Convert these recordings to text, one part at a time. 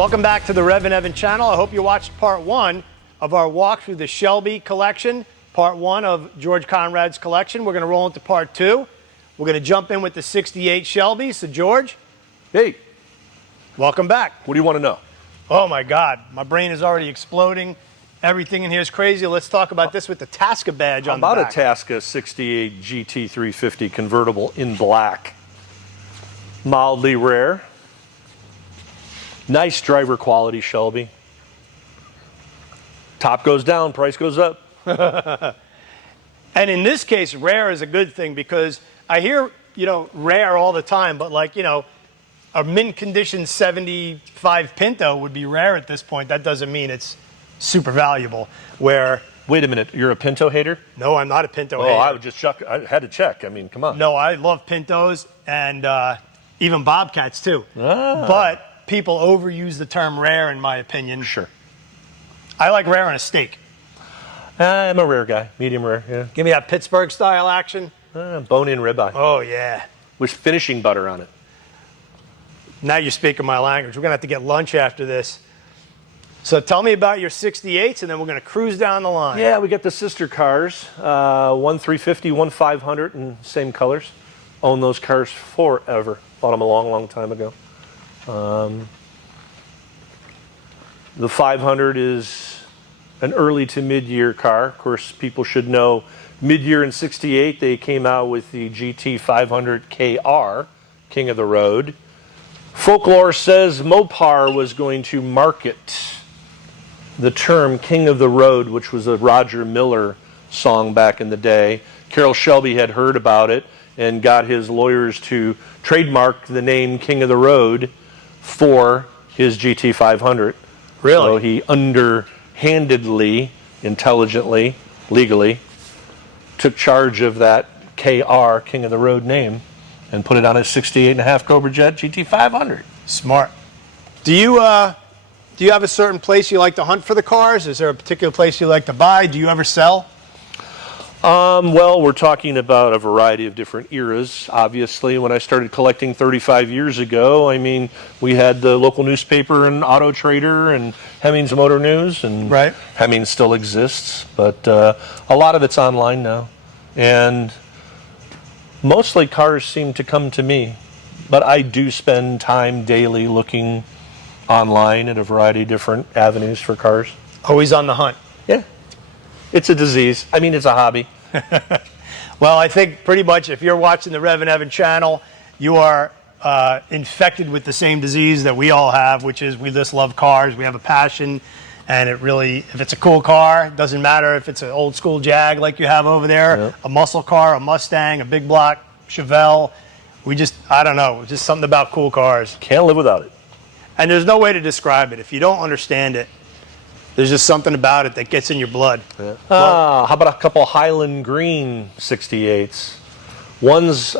Welcome back to the Rev and Evan channel. I hope you watched part one of our walk through the Shelby collection, part one of George Conrad's collection. We're going to roll into part two. We're going to jump in with the 68 Shelby. So George. Hey. Welcome back. What do you want to know? Oh my God, my brain is already exploding. Everything in here is crazy. Let's talk about this with the Tasca badge on the back. About a Tasca 68 GT350 convertible in black. Mildly rare. Nice driver quality Shelby. Top goes down, price goes up. And in this case, rare is a good thing because I hear, rare all the time, but a mint condition 75 Pinto would be rare at this point. That doesn't mean it's super valuable. Wait a minute, you're a Pinto hater? No, I'm not a Pinto hater. Oh, I had to check. I mean, come on. No, I love Pintos and even Bobcats too. Ah. But people overuse the term rare, in my opinion. Sure. I like rare on a steak. I'm a rare guy, medium rare, yeah. Give me that Pittsburgh style action. Bone-in ribeye. Oh, yeah. With finishing butter on it. Now you're speaking my language. We're going to have to get lunch after this. So tell me about your 68s, and then we're going to cruise down the line. Yeah, we got the sister cars, one 350, one 500, in same colors. Own those cars forever. Bought them a long, long time ago. The 500 is an early to mid-year car. Of course, people should know mid-year in 68, they came out with the GT 500 KR, King of the Road. Folklore says Mopar was going to market the term King of the Road, which was a Roger Miller song back in the day. Carroll Shelby had heard about it and got his lawyers to trademark the name King of the Road for his GT 500. Really? So he underhandedly, intelligently, legally took charge of that KR, King of the Road name, and put it on his 68.5 Cobra Jet GT 500. Smart. Do you have a certain place you like to hunt for the cars? Is there a particular place you like to buy? Do you ever sell? Well, we're talking about a variety of different eras. Obviously, when I started collecting 35 years ago, I mean, we had the local newspaper and Auto Trader and Hemmings Motor News, and right. Hemmings still exists, but a lot of it's online now. And mostly cars seem to come to me, but I do spend time daily looking online at a variety of different avenues for cars. Always on the hunt. Yeah. It's a disease. I mean, it's a hobby. Well, I think pretty much if you're watching the Rev and Evan channel, you are infected with the same disease that we all have, which is we just love cars. We have a passion, and it really, if it's a cool car, it doesn't matter if it's an old school Jag like you have over there, yep. A muscle car, a Mustang, a big block Chevelle. I don't know, just something about cool cars. Can't live without it. And there's no way to describe it. If you don't understand it, there's just something about it that gets in your blood. Yeah. How about a couple Highland Green 68s? One's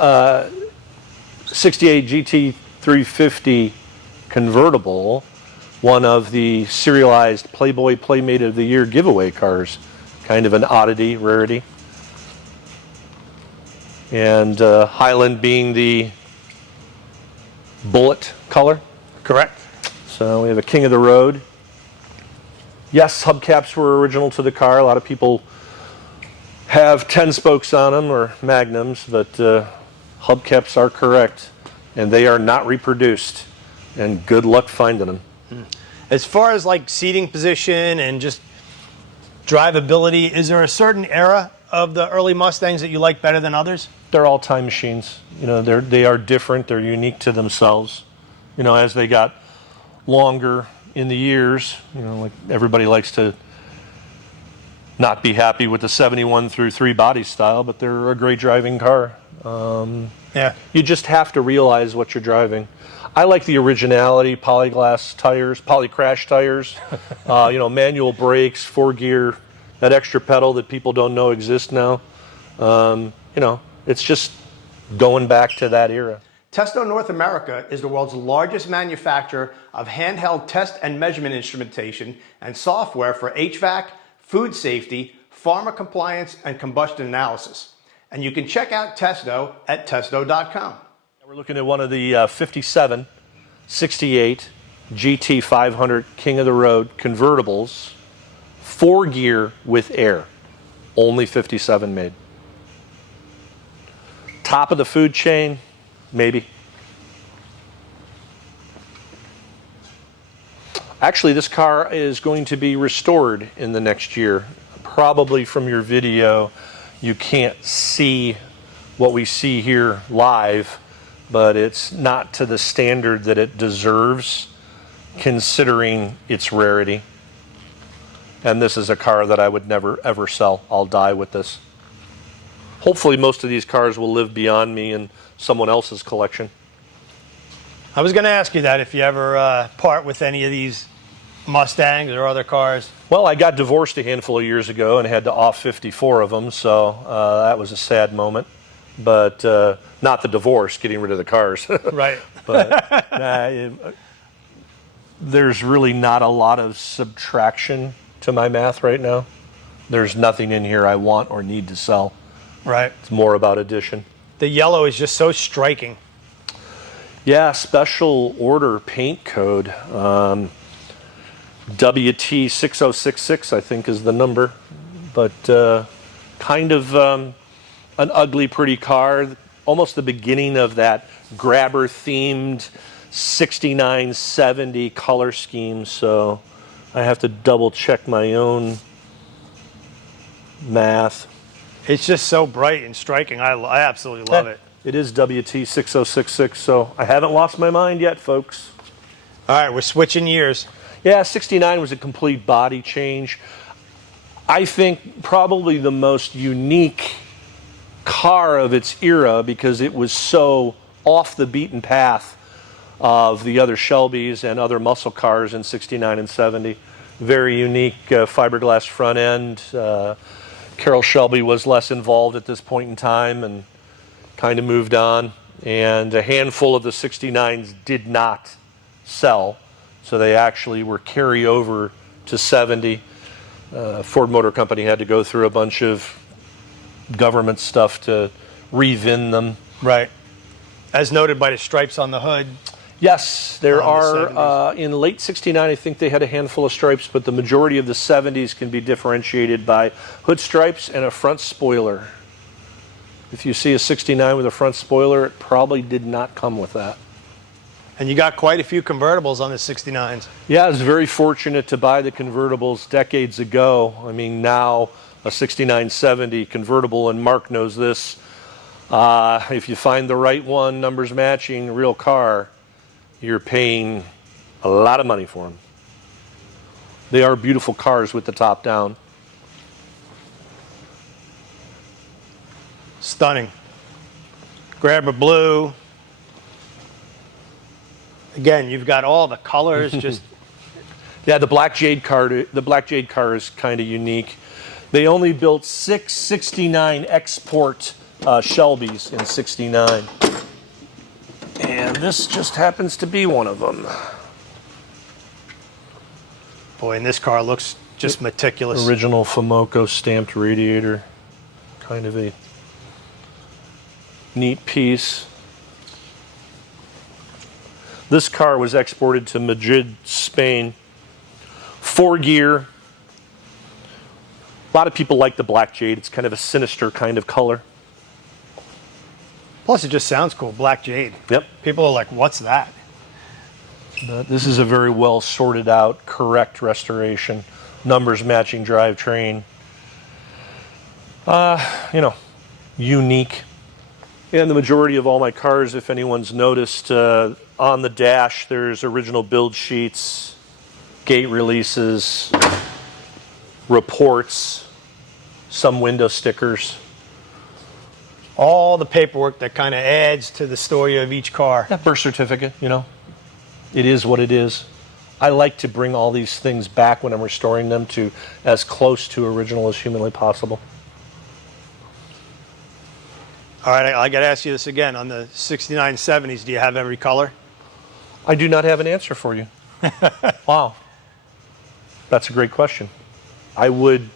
68 GT 350 convertible, one of the serialized Playboy Playmate of the Year giveaway cars. Kind of an oddity, rarity. And Highland being the bullet color. Correct. So we have a King of the Road. Yes, hubcaps were original to the car. A lot of people have 10 spokes on them or magnums, but hubcaps are correct, and they are not reproduced. And good luck finding them. As far as like seating position and just drivability, is there a certain era of the early Mustangs that you like better than others? They're all time machines. They are different. They're unique to themselves. As they got longer in the years, like everybody likes to not be happy with the 71 through 3 body style, but they're a great driving car. Yeah. You just have to realize what you're driving. I like the originality, polyglass tires, polycrash tires, manual brakes, 4-gear, that extra pedal that people don't know exists now. It's just going back to that era. Testo North America is the world's largest manufacturer of handheld test and measurement instrumentation and software for HVAC, food safety, pharma compliance, and combustion analysis. And you can check out Testo at testo.com. We're looking at one of the 57, 68 GT 500 King of the Road convertibles, 4-gear with air. Only 57 made. Top of the food chain, maybe. Actually, this car is going to be restored in the next year. Probably from your video, you can't see what we see here live, but it's not to the standard that it deserves, considering its rarity. And this is a car that I would never ever sell. I'll die with this. Hopefully most of these cars will live beyond me in someone else's collection. I was going to ask you that if you ever part with any of these Mustangs or other cars. Well, I got divorced a handful of years ago and had to off 54 of them, so that was a sad moment. But not the divorce, getting rid of the cars. Right. But there's really not a lot of subtraction to my math right now. There's nothing in here I want or need to sell. Right. It's more about addition. The yellow is just so striking. Yeah, special order paint code. WT6066, I think, is the number. But kind of an ugly, pretty car. Almost the beginning of that grabber-themed 6970 color scheme. So I have to double-check my own math. It's just so bright and striking. I absolutely love it. It is WT6066, so I haven't lost my mind yet, folks. All right, we're switching years. Yeah, 69 was a complete body change. I think probably the most unique car of its era because it was so off the beaten path of the other Shelbys and other muscle cars in 69 and 70. Very unique fiberglass front end. Carroll Shelby was less involved at this point in time and kind of moved on. And a handful of the 69s did not sell. So they actually were carryover to 70. Ford Motor Company had to go through a bunch of government stuff to REVan them. Right. As noted by the stripes on the hood. Yes, there On the are, in late 69, I think they had a handful of stripes, but the majority of the 70s can be differentiated by hood stripes and a front spoiler. If you see a 69 with a front spoiler, it probably did not come with that. And you got quite a few convertibles on the 69s. Yeah, I was very fortunate to buy the convertibles decades ago. I mean, now a 6970 convertible, and Mark knows this, if you find the right one, numbers matching, real car, you're paying a lot of money for them. They are beautiful cars with the top down. Stunning. Grabber blue. Again, you've got all the colors. Just Yeah, the black jade car is kind of unique. They only built 6 69 export Shelbys in 69. And this just happens to be one of them. boy, and this car looks just meticulous. Original Fomoco stamped radiator. Kind of a neat piece. This car was exported to Madrid, Spain. 4-gear. A lot of people like the black jade. It's kind of a sinister kind of color. Plus, it just sounds cool. Black jade. Yep. People are like, "What's that?" But this is a very well sorted out, correct restoration. Numbers matching drivetrain. Unique. And the majority of all my cars, if anyone's noticed, on the dash there's original build sheets, gate releases, reports, some window stickers. All the paperwork that kind of adds to the story of each car. That birth certificate, it is what it is. I like to bring all these things back when I'm restoring them to as close to original as humanly possible. All right, I got to ask you this again. On the 69 70s, do you have every color? I do not have an answer for you. Wow. That's a great question. I would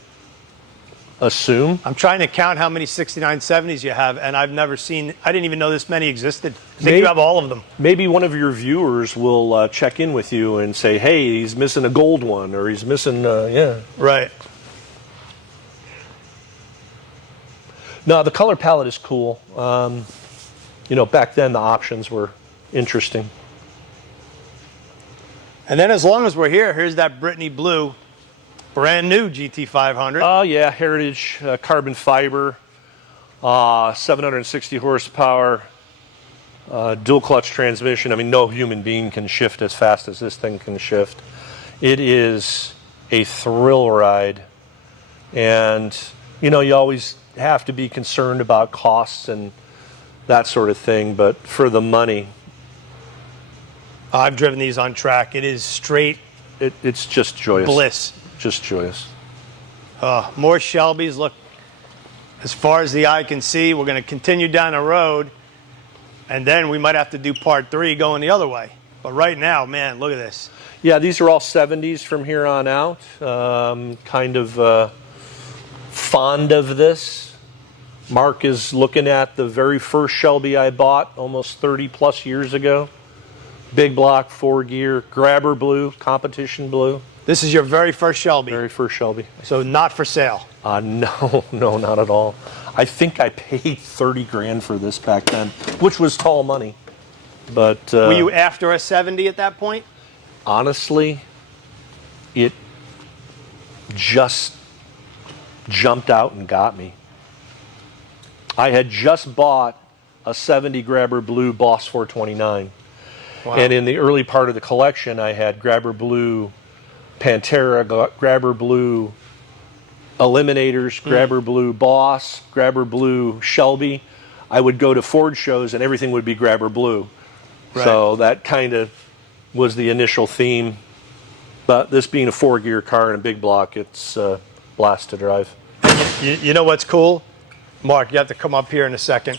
assume. I'm trying to count how many 69 70s you have, and I've never seen, I didn't even know this many existed. I think Maybe- you have all of them. Maybe one of your viewers will check in with you and say, hey, he's missing a gold one, or he's missing, yeah. Right. No, the color palette is cool. You know, back then the options were interesting. And then as long as we're here, here's that Brittany Blue, brand new GT500. Oh, yeah, Heritage carbon fiber, 760 horsepower, dual clutch transmission. I mean, no human being can shift as fast as this thing can shift. It is a thrill ride. And, you know, you always have to be concerned about costs and that sort of thing, but for the money, I've driven these on track. It is straight it's just joyous. bliss. Just joyous. More Shelbys. Look, as far as the eye can see, we're going to continue down the road, and then we might have to do part 3 going the other way. But right now, man, look at this. Yeah, these are all 70s from here on out. Kind of fond of this. Mark is looking at the very first Shelby I bought almost 30 plus years ago. Big block, 4-gear, grabber blue, competition blue. This is your very first Shelby. Very first Shelby. So not for sale. No, not at all. I think I paid 30 grand for this back then, which was tall money. But Were you after a 70 at that point? honestly, it just jumped out and got me. I had just bought a 70 grabber blue Boss 429. Wow. And in the early part of the collection, I had grabber blue Pantera, grabber blue Eliminators, grabber blue Boss, grabber blue Shelby. I would go to Ford shows and everything would be grabber blue. Right. So that kind of was the initial theme. But this being a 4-gear car and a big block, it's a blast to drive. You know what's cool? Mark, you have to come up here in a second.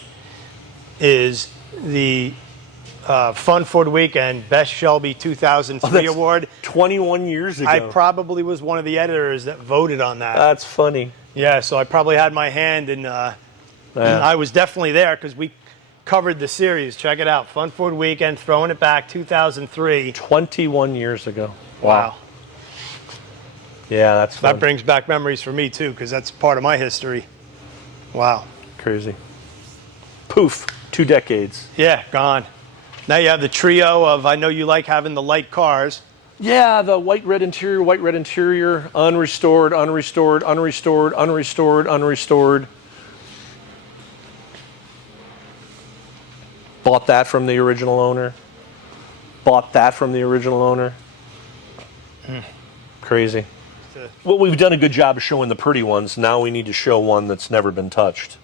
Is the Fun Ford Weekend Best Shelby 2003 that's award. 21 years ago. I probably was one of the editors that voted on that. That's funny. Yeah, so I probably had my hand in. And I was definitely there because we covered the series. Check it out. Fun Ford Weekend, Throwing It Back, 2003. 21 years ago. Wow. Yeah, that's fun. That brings back memories for me, too, because that's part of my history. Wow. Crazy. Poof, 2 decades. Yeah, gone. Now you have the trio of, I know you like having the light cars. Yeah, the white, red interior, unrestored, unrestored, unrestored, unrestored, unrestored. Bought that from the original owner. Bought that from the original owner. Crazy. Well, we've done a good job of showing the pretty ones. Now we need to show one that's never been touched.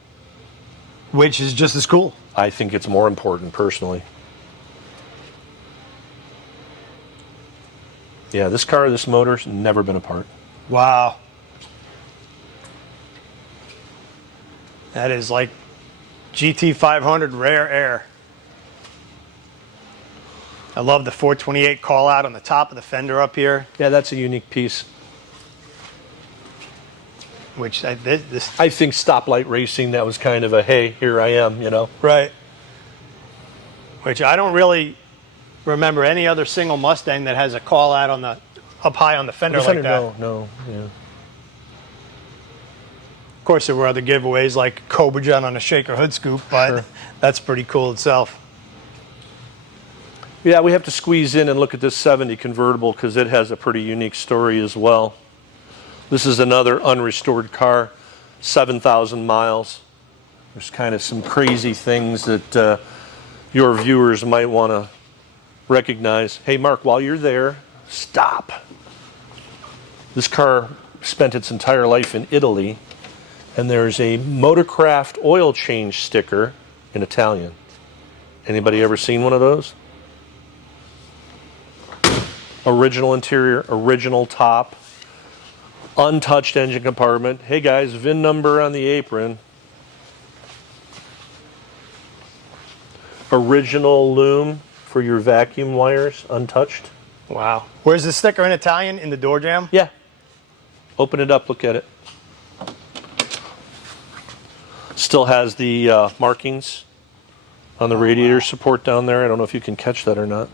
Which is just as cool. I think it's more important, personally. Yeah, this car, this motor's never been apart. Wow. That is like GT500 rare air. I love the 428 call out on the top of the fender up here, Yeah, that's a unique piece. which I think stoplight racing, that was kind of a, hey, here I am, you know. right. Which I don't really remember any other single Mustang that has a call out on the up high on the fender like that. No, yeah. Of course, there were other giveaways like Cobra Jet on a shaker hood scoop, but Sure. that's pretty cool itself. Yeah, we have to squeeze in and look at this 70 convertible because it has a pretty unique story as well. This is another unrestored car, 7,000 miles. There's kind of some crazy things that your viewers might want to recognize. Hey, Mark, while you're there, stop. This car spent its entire life in Italy, and there's a Motorcraft oil change sticker in Italian. Anybody ever seen one of those? Original interior, original top, untouched engine compartment. Hey guys, VIN number on the apron. Original loom for your vacuum wires, untouched. Wow. Where's the sticker in Italian? In the door jamb? Yeah. Open it up, look at it. Still has the markings on the radiator support down there. I don't know if you can catch that or not.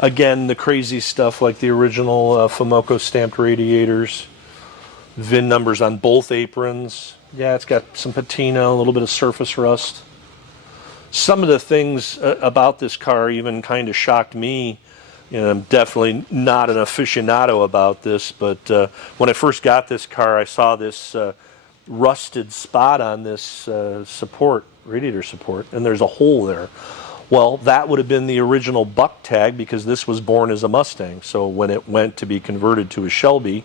Again, the crazy stuff like the original Fumoco stamped radiators, VIN numbers on both aprons. Yeah, it's got some patina, a little bit of surface rust. Some of the things about this car even kind of shocked me. You know, I'm definitely not an aficionado about this, but when I first got this car, I saw this rusted spot on this radiator support, and there's a hole there. Well, that would have been the original buck tag because this was born as a Mustang. So when it went to be converted to a Shelby,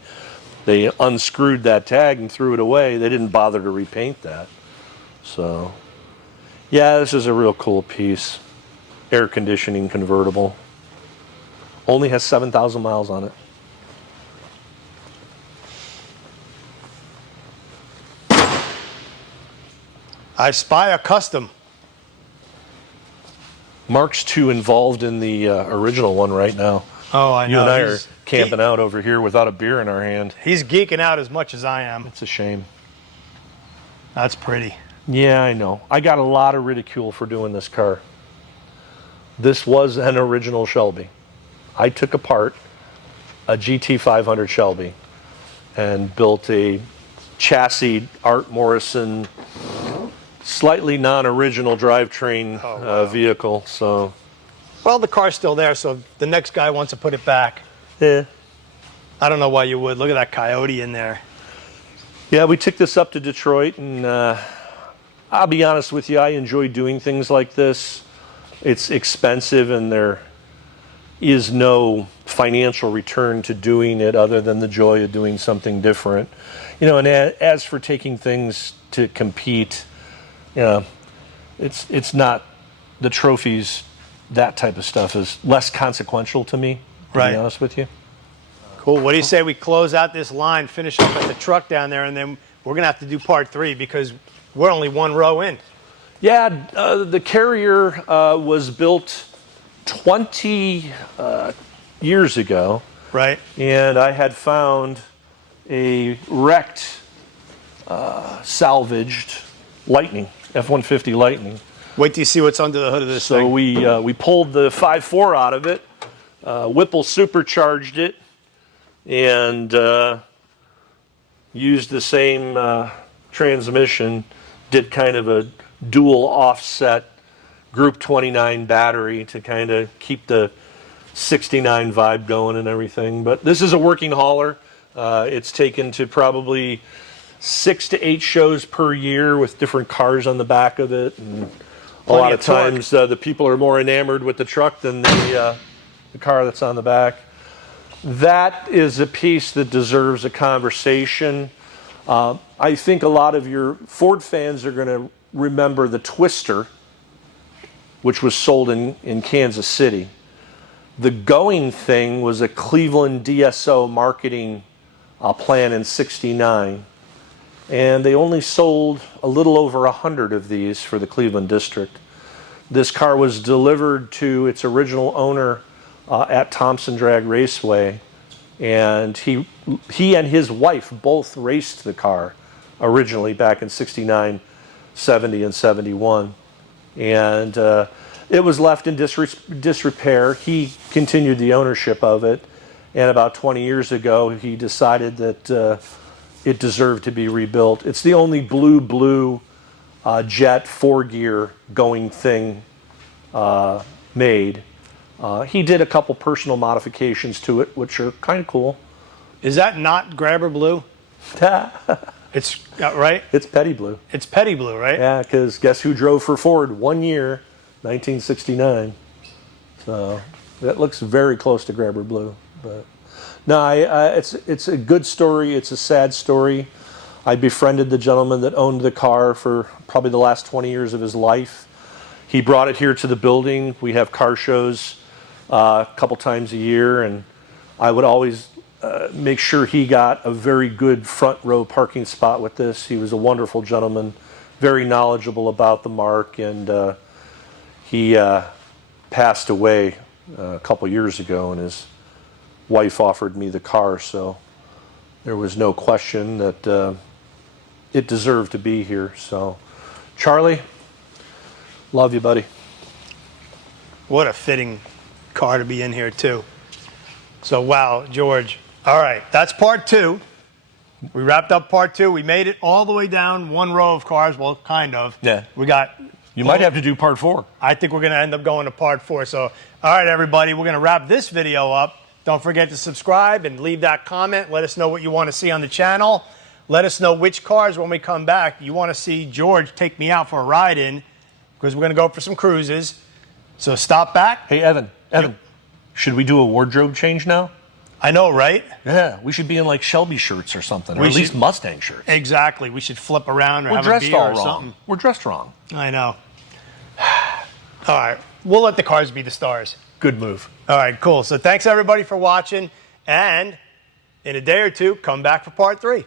they unscrewed that tag and threw it away. They didn't bother to repaint that. So, yeah, this is a real cool piece. Air conditioning convertible. Only has 7,000 miles on it. I spy a custom. Mark's too involved in the original one right now. Oh, I know. You and I are camping out over here without a beer in our hand. He's geeking out as much as I am. It's a shame. That's pretty. Yeah, I know. I got a lot of ridicule for doing this car. This was an original Shelby. I took apart a GT500 Shelby and built a chassis Art Morrison, slightly non-original drivetrain vehicle. So, well, the car's still there, so if the next guy wants to put it back, yeah. I don't know why you would. Look at that coyote in there. Yeah, we took this up to Detroit, and I'll be honest with you, I enjoy doing things like this. It's expensive, and there is no financial return to doing it other than the joy of doing something different. You know, and as for taking things to compete, you know, it's not the trophies, that type of stuff is less consequential to me, to be honest with you. Cool. What do you say we close out this line, finish up at the truck down there, and then we're going to have to do part 3 because we're only one row in. Yeah, the Carrier was built 20 years ago. Right. And I had found a wrecked, salvaged Lightning, F-150 Lightning. Wait till you see what's under the hood of this thing. So we pulled the 5.4 out of it, Whipple supercharged it, and used the same transmission, did kind of a dual offset Group 29 battery to kind of keep the 69 vibe going and everything. But this is a working hauler. It's taken to probably 6 to 8 shows per year with different cars on the back of it. And a lot of times the people are more enamored with the truck than the car that's on the back. That is a piece that deserves a conversation. I think a lot of your Ford fans are going to remember the Twister, which was sold in Kansas City. The Going thing was a Cleveland DSO marketing plan in '69. And they only sold a little over 100 of these for the Cleveland district. This car was delivered to its original owner at Thompson Drag Raceway. And he and his wife both raced the car originally back in '69, '70, and '71. And it was left in disrepair. He continued the ownership of it. And about 20 years ago, he decided that it deserved to be rebuilt. It's the only blue jet 4-gear Going thing made. He did a couple personal modifications to it, which are kind of cool. Is that not grabber blue? It's right? It's petty blue. It's petty blue, right? Yeah, because guess who drove for Ford 1 year, 1969. So that looks very close to grabber blue. But no, it's a good story. It's a sad story. I befriended the gentleman that owned the car for probably the last 20 years of his life. He brought it here to the building. We have car shows a couple times a year, and I would always make sure he got a very good front row parking spot with this. He was a wonderful gentleman, very knowledgeable about the marque, and he passed away a couple years ago, and his wife offered me the car, so there was no question that it deserved to be here. So, Charlie, love you, buddy. What a fitting car to be in here, too. So, wow, George. All right, that's part 2. We wrapped up part 2. We made it all the way down one row of cars. Well, kind of. Yeah. We got... You might have to do part 4. I think we're going to end up going to part 4. So, all right, everybody, we're going to wrap this video up. Don't forget to subscribe and leave that comment. Let us know what you want to see on the channel. Let us know which cars, when we come back, you want to see George take me out for a ride in, because we're going to go for some cruises. So stop back. Hey, Evan, should we do a wardrobe change now? I know, right? Yeah, we should be in like Shelby shirts or something, or We at least should- Mustang shirts. Exactly. We should flip around or We're have a dressed beer all or wrong. something. We're dressed wrong. I know. All right. We'll let the cars be the stars. Good move. All right, cool. So thanks, everybody, for watching. And in a day or two, come back for part 3.